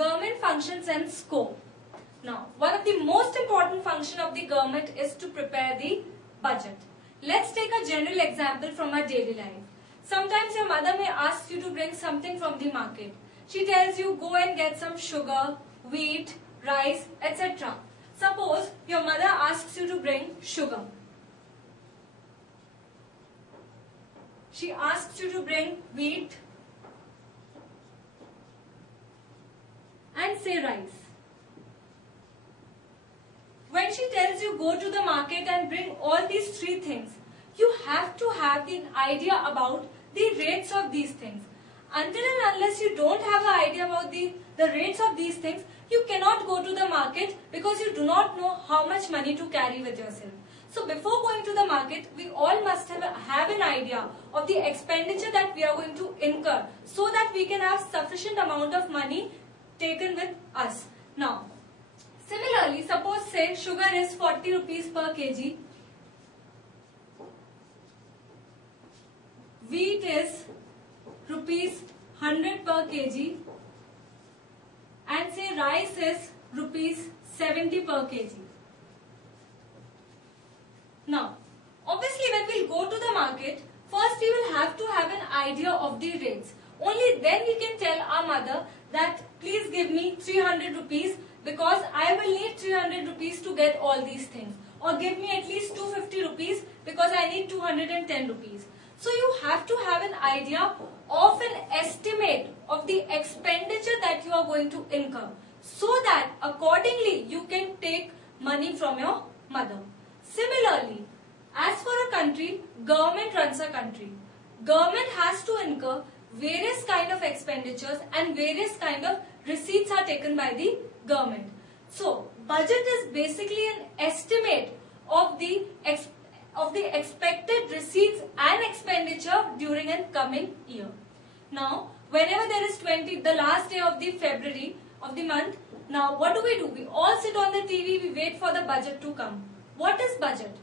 government functions and scope. Now, one of the most important function of the government is to prepare the budget. Let's take a general example from our daily life. Sometimes your mother may ask you to bring something from the market. She tells you go and get some sugar, wheat, rice, etc. Suppose your mother asks you to bring sugar. She asks you to bring wheat and say rice. When she tells you go to the market and bring all these three things, you have to have an idea about the rates of these things. Until and unless you don't have an idea about the rates of these things, you cannot go to the market because you do not know how much money to carry with yourself. So before going to the market, we all must have an idea of the expenditure that we are going to incur so that we can have sufficient amount of money taken with us. Now, similarly, suppose say sugar is 40 rupees per kg, wheat is rupees 100 per kg, and say rice is rupees 70 per kg. Now, obviously when we go to the market, first we will have to have an idea of the rates. Only then we can tell our mother that please give me 300 rupees because I will need 300 rupees to get all these things. Or give me at least 250 rupees because I need 210 rupees. So you have to have an idea of an estimate of the expenditure that you are going to incur, so that accordingly you can take money from your mother. Similarly, as for a country, government runs a country. Government has to incur various kind of expenditures and various kind of receipts are taken by the government. So, budget is basically an estimate of the expected receipts and expenditure during a coming year. Now, whenever there is the last day of the February of the month, now what do? We all sit on the TV, we wait for the budget to come. What is budget?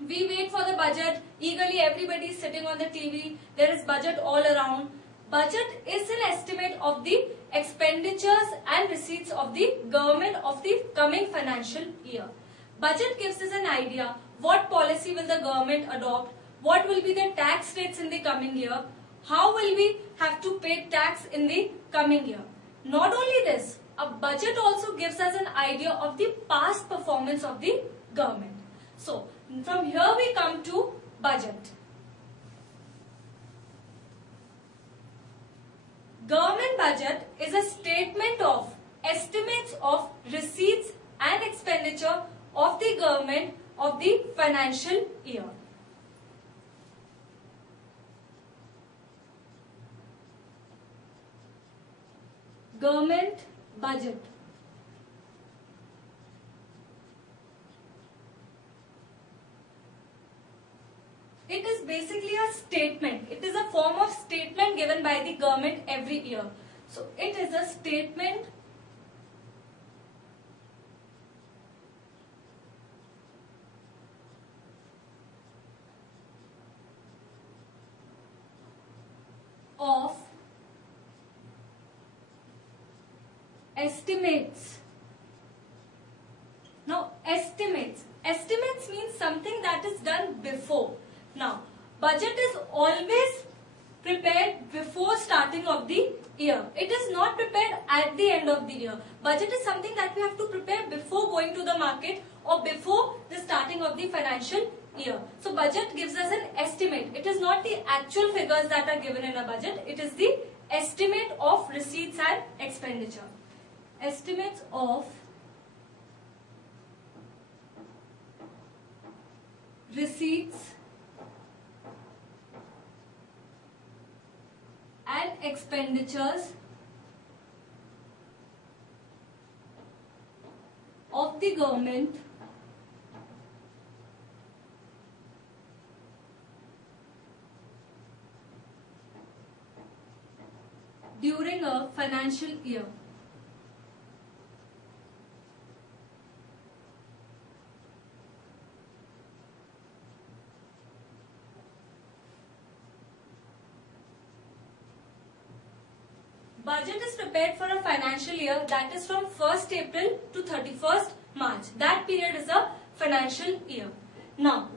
We wait for the budget, eagerly everybody is sitting on the TV, there is budget all around. Budget is an estimate of the expenditures and receipts of the government of the coming financial year. Budget gives us an idea what policy will the government adopt, what will be the tax rates in the coming year, how will we have to pay tax in the coming year. Not only this, a budget also gives us an idea of the past performance of the government. So, from here we come to budget. Government budget is a statement of estimates of receipts and expenditure of the government of the financial year. Government budget. It is basically a statement. It is a form of statement given by the government every year. So, it is a statement of estimates. Now, estimates means something that is done before. Now, budget is always prepared before starting of the year. It is not prepared at the end of the year. Budget is something that we have to prepare before going to the market or before the starting of the financial year. So, budget gives us an estimate. It is not the actual figures that are given in a budget. It is the estimate of receipts and expenditure. Estimates of receipts and expenditures of the government during a financial year. budget is prepared for a financial year that is from 1st April to 31st March. That period is a financial year. Now,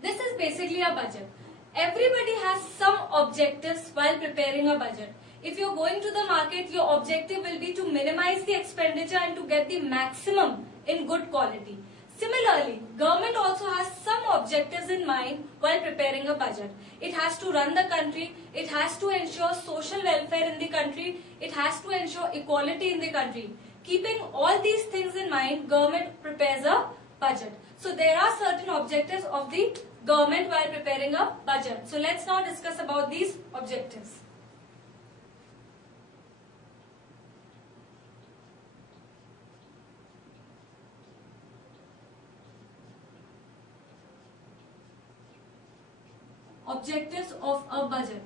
this is basically a budget. Everybody has some objectives while preparing a budget. If you're going to the market, your objective will be to minimize the expenditure and to get the maximum in good quality. Similarly, government also has some objectives in mind while preparing a budget. It has to run the country, it has to ensure social welfare in the country, it has to ensure equality in the country. Keeping all these things in mind, government prepares a budget. So there are certain objectives of the government while preparing a budget. So let's now discuss about these objectives. Objectives of a budget.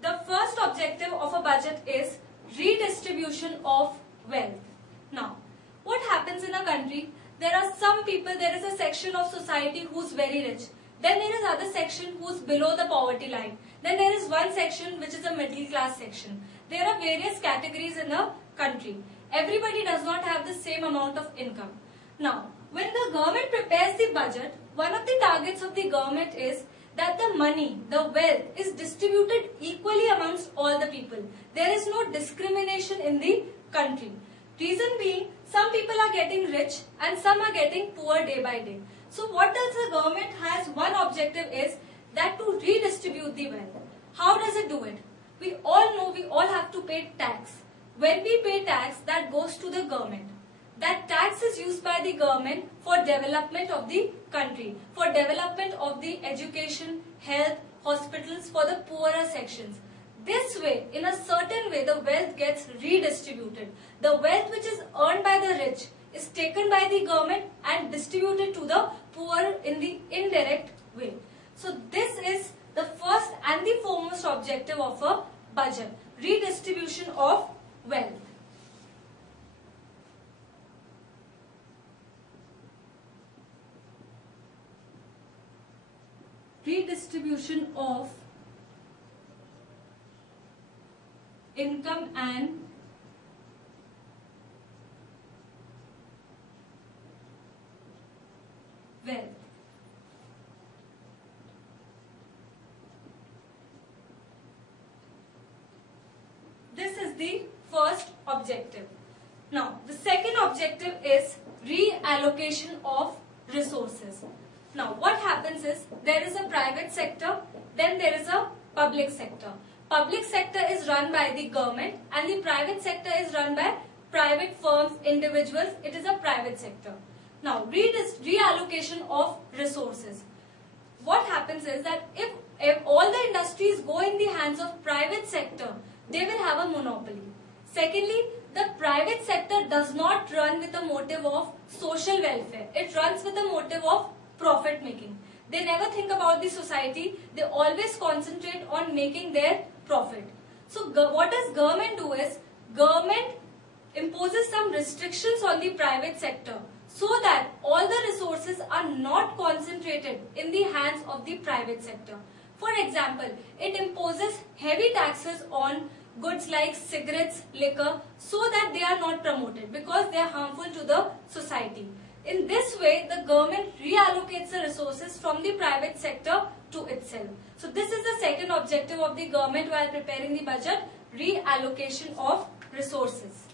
The first objective of a budget is redistribution of wealth. Now, what happens in a country? There are some people, there is a section of society who's very rich. Then there is other section who's below the poverty line. Then there is one section which is a middle class section. There are various categories in a country. Everybody does not have the same amount of income. Now, when the government prepares the budget, one of the targets of the government is that the money, the wealth is distributed equally amongst all the people. There is no discrimination in the country. Reason being, some people are getting rich and some are getting poor day by day. So what does the government has? One objective is that to redistribute the wealth. How does it do it? We all know we all have to pay tax. When we pay tax, that goes to the government. That tax is used by the government for development of the country, for development of the education, health, hospitals for the poorer sections. This way, in a certain way, the wealth gets redistributed. The wealth which is earned by the rich is taken by the government and distributed to the poor in the indirect way. So this is the first and the foremost objective of a budget, redistribution of wealth. Redistribution of income and wealth. This is the first objective. Now, the second objective is reallocation of resources. Now, what happens is, there is a private sector, then there is a public sector. Public sector is run by the government and the private sector is run by private firms, individuals. It is a private sector. Now, reallocation of resources. What happens is that if all the industries go in the hands of private sector, they will have a monopoly. Secondly, the private sector does not run with a motive of social welfare. It runs with a motive of profit making. They never think about the society. They always concentrate on making their profit. So what does government do is, government imposes some restrictions on the private sector so that all the resources are not concentrated in the hands of the private sector. For example, it imposes heavy taxes on goods like cigarettes, liquor, so that they are not promoted because they are harmful to the society. In this way, the government reallocates the resources from the private sector to itself. So this is the second objective of the government while preparing the budget, reallocation of resources.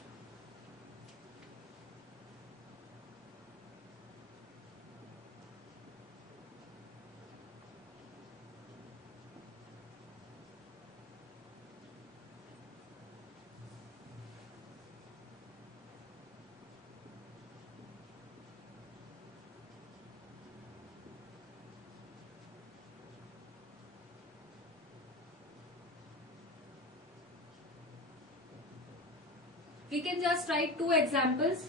We can just write two examples.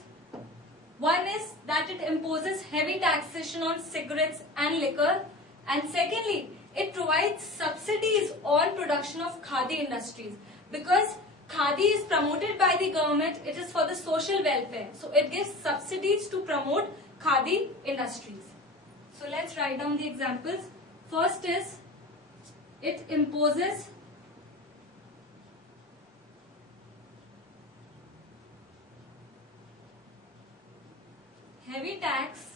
One is that it imposes heavy taxation on cigarettes and liquor, and secondly, it provides subsidies on production of khadi industries. Because khadi is promoted by the government, it is for the social welfare. So it gives subsidies to promote khadi industries. So let's write down the examples. First is, It imposes heavy tax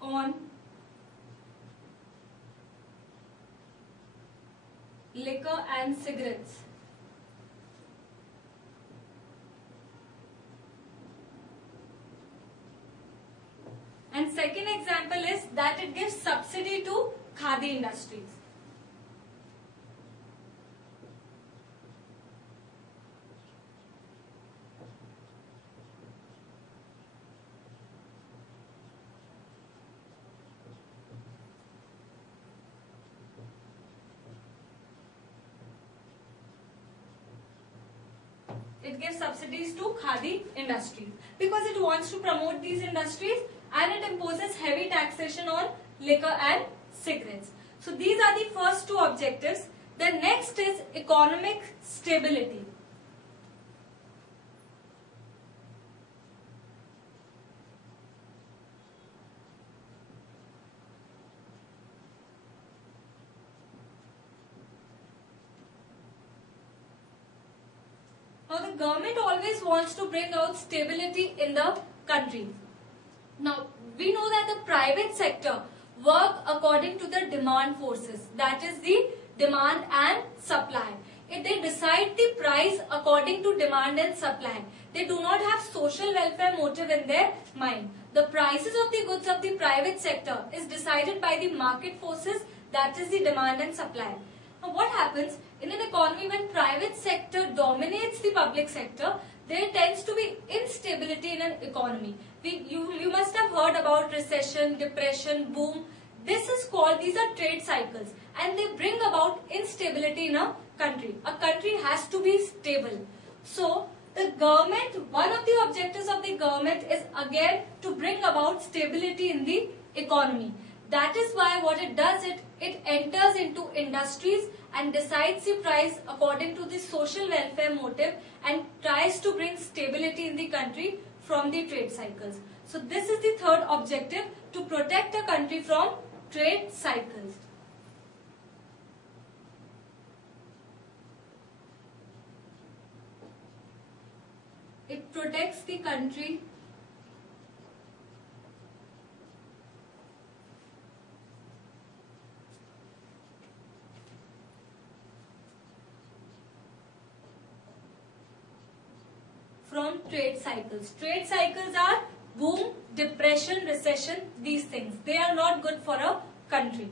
on liquor and cigarettes. And second example is that it gives subsidy to khadi industries. It gives subsidies to khadi industries because it wants to promote these industries, and it imposes heavy taxation on liquor and cigarettes. So these are the first two objectives. The next is economic stability. Now the government always wants to bring out stability in the country. Now we know that the private sector work according to the demand forces, that is the demand and supply. If they decide the price according to demand and supply, they do not have social welfare motive in their mind. The prices of the goods of the private sector is decided by the market forces, that is the demand and supply. Now what happens in an economy when private sector dominates the public sector? There tends to be instability in an economy. You must have heard about recession, depression, boom. These are trade cycles, and they bring about instability in a country. A country has to be stable. So the government, one of the objectives of the government is again to bring about stability in the economy. That is why what it does, it enters into industries and decides the price according to the social welfare motive and tries to bring stability in the country from the trade cycles. So this is the third objective, to protect a country from trade cycles. It protects the country from trade cycles. Trade cycles are boom, depression, recession, these things. They are not good for a country.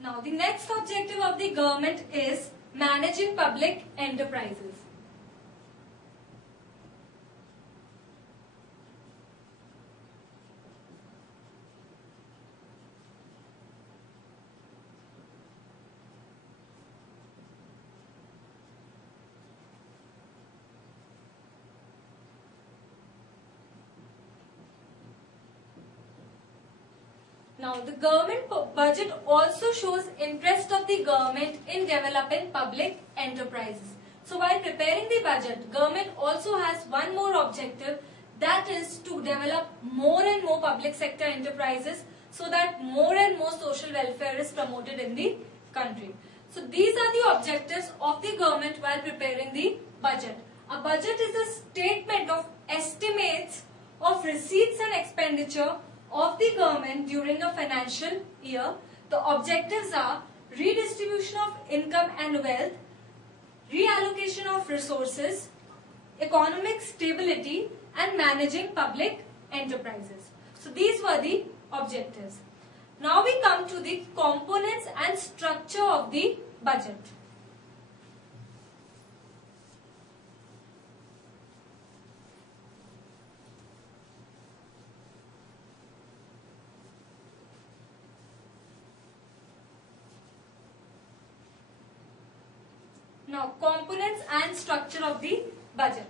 Now the next objective of the government is managing public enterprises. Now, the government budget also shows interest of the government in developing public enterprises. So, while preparing the budget, government also has one more objective, that is to develop more and more public sector enterprises so that more and more social welfare is promoted in the country. So, these are the objectives of the government while preparing the budget. A budget is a statement of estimates of receipts and expenditure of the government during a financial year. The objectives are redistribution of income and wealth, reallocation of resources, economic stability, and managing public enterprises. So these were the objectives. Now we come to the components and structure of the budget. Now, components and structure of the budget.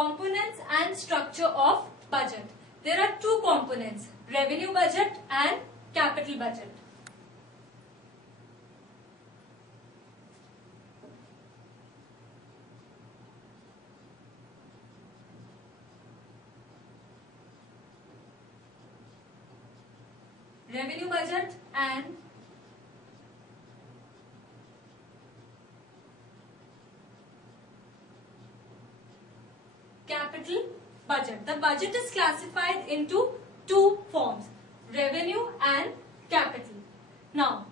components and structure of budget. There are two components, revenue budget and capital budget. Revenue budget and capital budget. The budget is classified into two forms, revenue and capital. Now,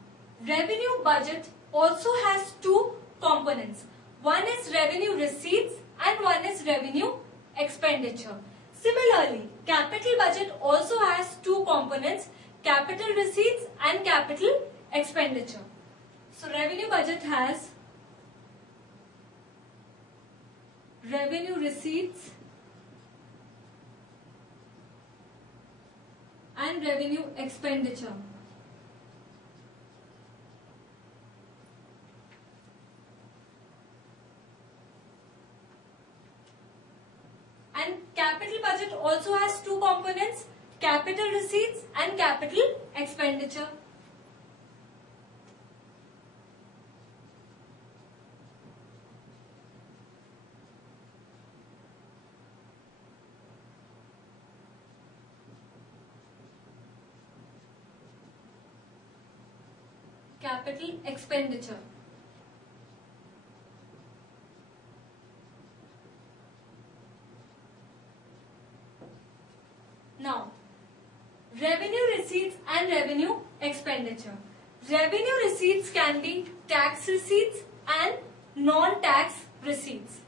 revenue budget also has two components. One is revenue receipts and one is revenue expenditure. Similarly, capital budget also has two components, capital receipts and capital expenditure. So, revenue budget has revenue receipts and revenue expenditure. And capital budget also has two components, capital receipts and capital expenditure. Capital expenditure. Now, revenue receipts and revenue expenditure. Revenue receipts can be tax receipts and non-tax receipts.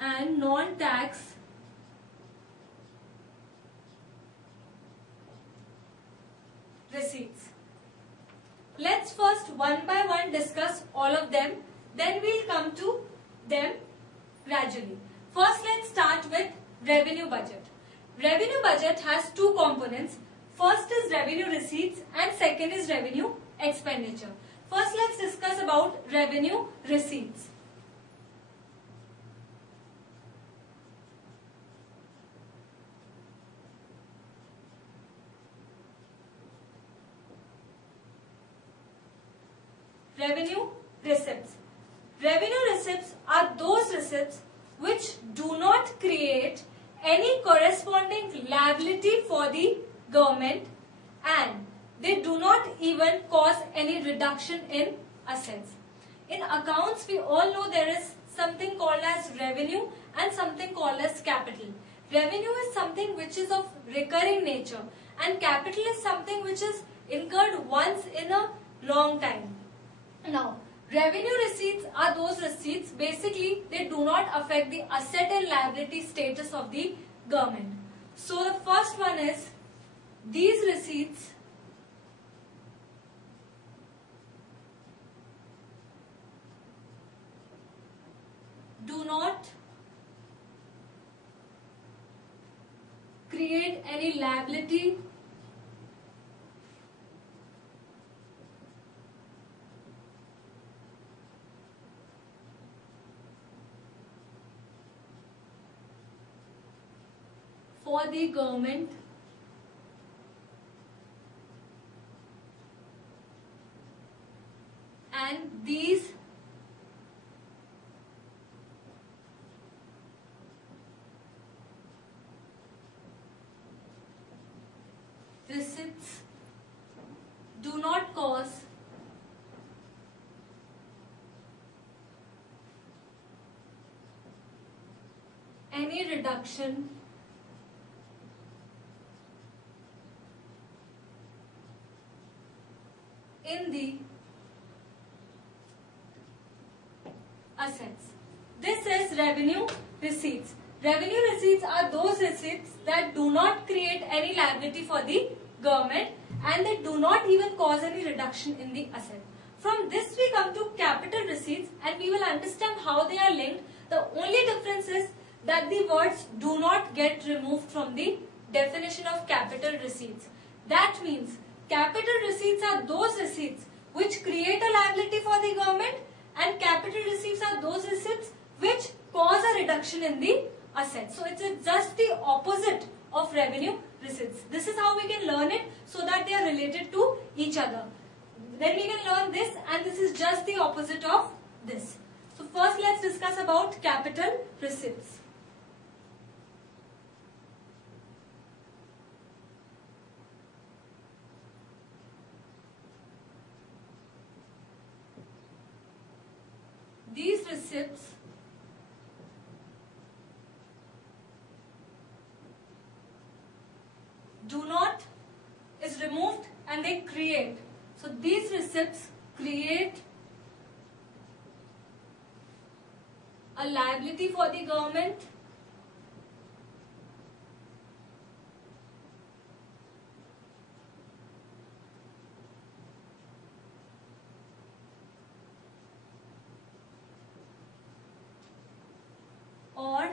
And non-tax receipts. Let's first one by one discuss all of them, then we'll come to them gradually. First, let's start with revenue budget. Revenue budget has two components. First is revenue receipts and second is revenue expenditure. First, let's discuss about revenue receipts. Revenue receipts. Revenue receipts are those receipts which do not create any corresponding liability for the government and they do not even cause any reduction in assets. In accounts, we all know there is something called as revenue and something called as capital. Revenue is something which is of recurring nature and capital is something which is incurred once in a long time. Now, revenue receipts are those receipts, basically they do not affect the asset and liability status of the government. So the first one is, these receipts do not create any liability for the government and these receipts do not cause any reduction in the assets. This is revenue receipts. Revenue receipts are those receipts that do not create any liability for the government and they do not even cause any reduction in the asset. From this we come to capital receipts and we will understand how they are linked. The only difference is that the words do not get removed from the definition of capital receipts. That means capital receipts are those receipts which create a liability for the government, and capital receipts are those receipts which cause a reduction in the assets. So it's just the opposite of revenue receipts. This is how we can learn it, so that they are related to each other. Then we can learn this, and this is just the opposite of this. So first let's discuss about capital receipts. These receipts do not is removed and they create. So these receipts create a liability for the government, or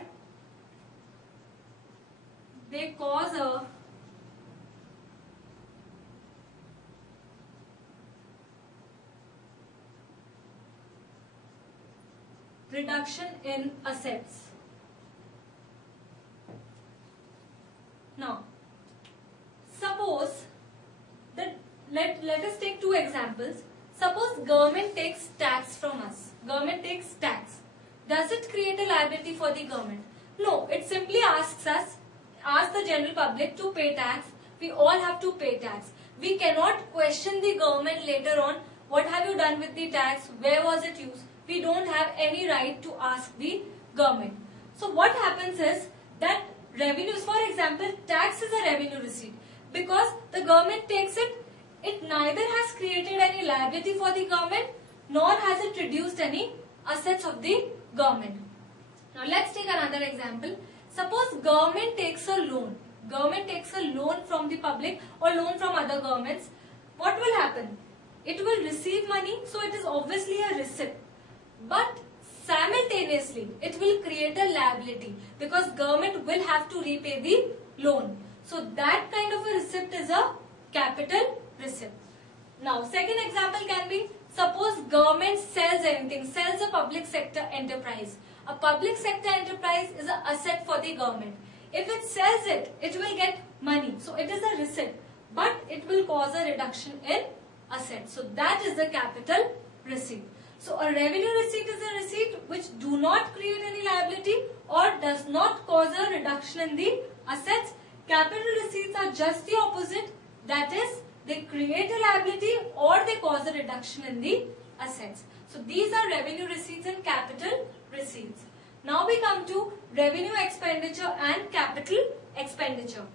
they cause a reduction in assets. Now, suppose that let us take two examples. Suppose government takes tax from us. Government takes tax. Does it create a liability for the government? No, it simply asks the general public to pay tax. We all have to pay tax. We cannot question the government later on, what have you done with the tax, where was it used? We don't have any right to ask the government. So what happens is that revenues, for example, tax is a revenue receipt. Because the government takes it, it neither has created any liability for the government, nor has it reduced any assets of the government. Now let's take another example. Suppose government takes a loan. Government takes a loan from the public or loan from other governments. What will happen? It will receive money, so it is obviously a receipt. But simultaneously, it will create a liability because government will have to repay the loan. So that kind of a receipt is a capital receipt. Now, second example can be, suppose government sells anything, sells a public sector enterprise. A public sector enterprise is an asset for the government. If it sells it, it will get money. So it is a receipt, but it will cause a reduction in assets. So that is the capital receipt. So a revenue receipt is a receipt which do not create any liability or does not cause a reduction in the assets. Capital receipts are just the opposite. That is, they create a liability or they cause a reduction in the assets. So these are revenue receipts and capital receipts. Now we come to revenue expenditure and capital expenditure.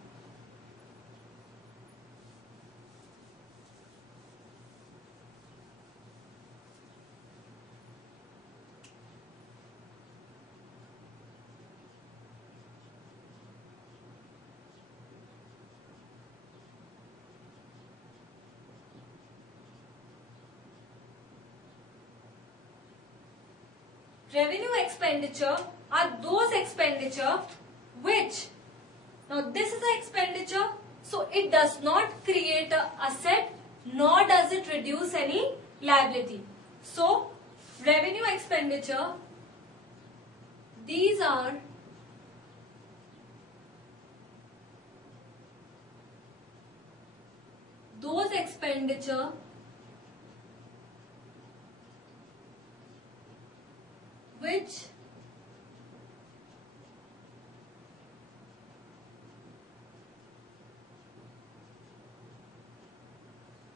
Revenue expenditure are those expenditure which, now this is an expenditure, so it does not create an asset nor does it reduce any liability. So revenue expenditure, these are those expenditure which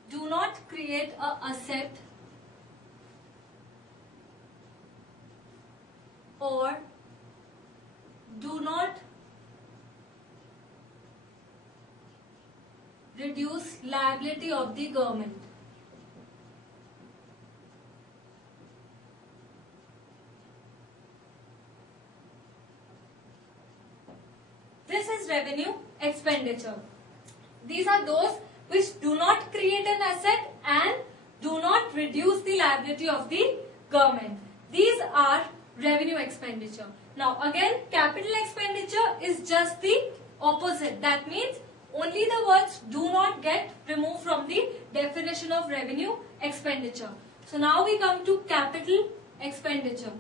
do not create an asset or do not reduce liability of the government. This is revenue expenditure. These are those which do not create an asset and do not reduce the liability of the government. These are revenue expenditure. Now again, capital expenditure is just the opposite. That means only the words do not get removed from the definition of revenue expenditure. So now we come to capital expenditure.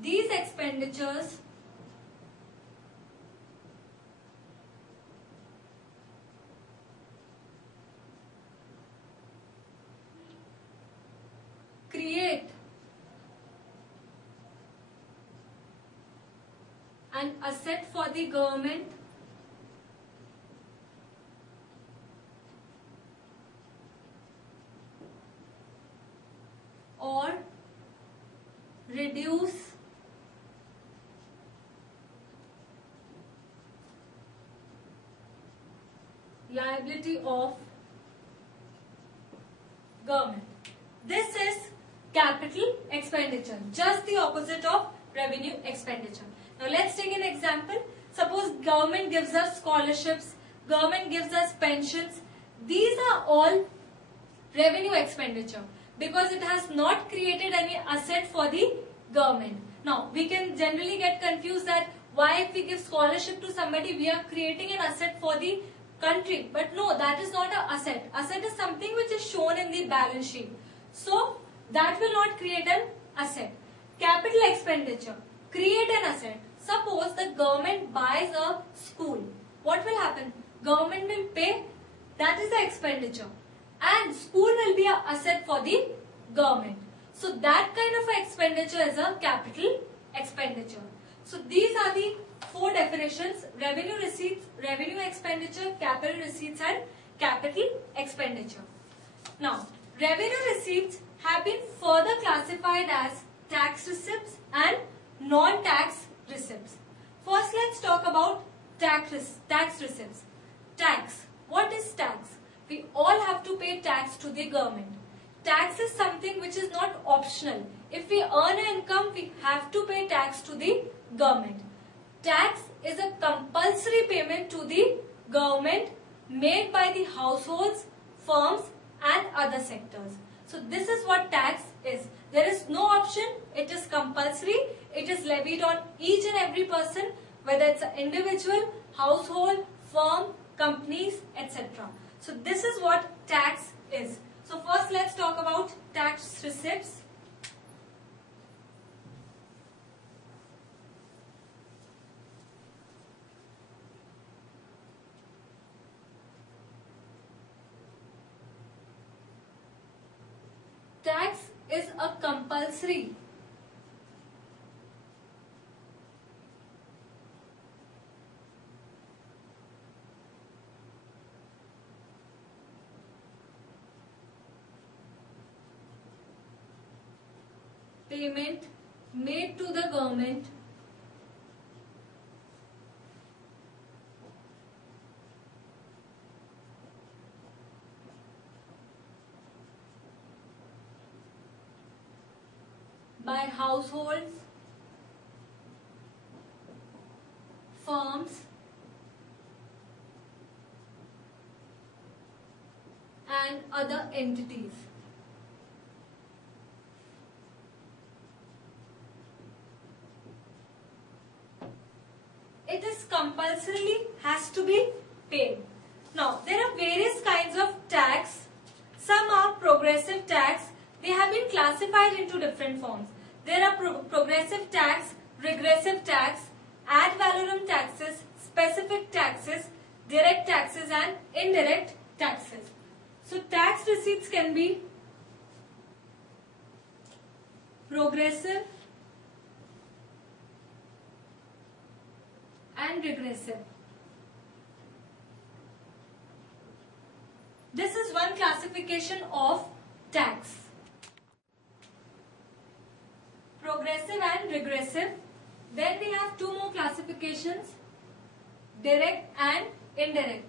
These expenditures create an asset for the government or reduce liability of government. This is capital expenditure, just the opposite of revenue expenditure. Now let's take an example. Suppose government gives us scholarships, government gives us pensions. These are all revenue expenditure because it has not created any asset for the government. Now we can generally get confused that why if we give scholarship to somebody we are creating an asset for the country. But no, that is not an asset. Asset is something which is shown in the balance sheet. So that will not create an asset. Capital expenditure, create an asset. Suppose the government buys a school. What will happen? Government will pay, that is the expenditure. And school will be an asset for the government. So that kind of expenditure is a capital expenditure. So these are the four definitions: revenue receipts, revenue expenditure, capital receipts and capital expenditure. Now, revenue receipts have been further classified as tax receipts and non-tax receipts. First, let's talk about tax receipts. Tax. What is tax? We all have to pay tax to the government. Tax is something which is not optional. If we earn an income, we have to pay tax to the government. Tax is a compulsory payment to the government made by the households, firms and other sectors. So this is what tax is. There is no option. It is compulsory. It is levied on each and every person, whether it's an individual, household, firm, companies, etc. So this is what tax is. So first let's talk about tax receipts. Tax is a compulsory payment made to the government by households, firms and other entities. It is compulsorily has to be paid. Now, there are various kinds of tax. Some are progressive tax. They have been classified into different forms. There are progressive tax, regressive tax, ad valorem taxes, specific taxes, direct taxes and indirect taxes. So tax receipts can be progressive and regressive. This is one classification of tax. Progressive and regressive. Then we have two more classifications, direct and indirect.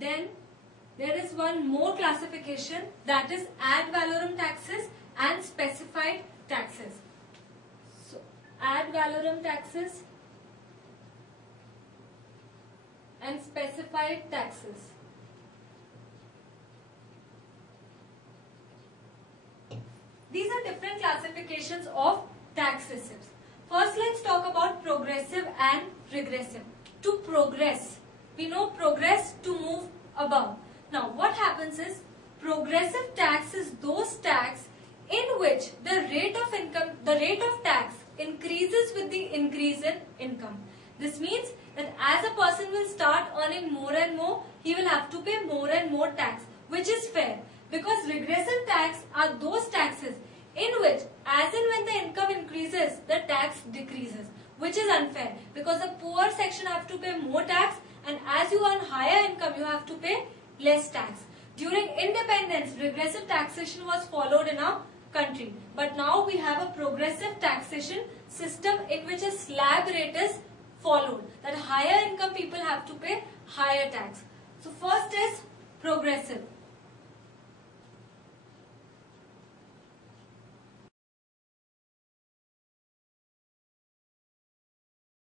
Then there is one more classification, that is ad valorem taxes and specified taxes. So ad valorem taxes and specified taxes. These are different classifications of tax systems. First, let's talk about progressive and regressive. To progress, we know progress to move above. Now, what happens is progressive tax is those tax in which the rate of tax increases with the increase in income. This means that as a person will start earning more and more, he will have to pay more and more tax, which is fair. Because regressive tax are those taxes in which as and when the income increases, the tax decreases, which is unfair. Because the poor section have to pay more tax, and as you earn higher income, you have to pay less tax. During independence, regressive taxation was followed in our country. But now we have a progressive taxation system in which a slab rate is followed. That higher income people have to pay higher tax. So first is progressive.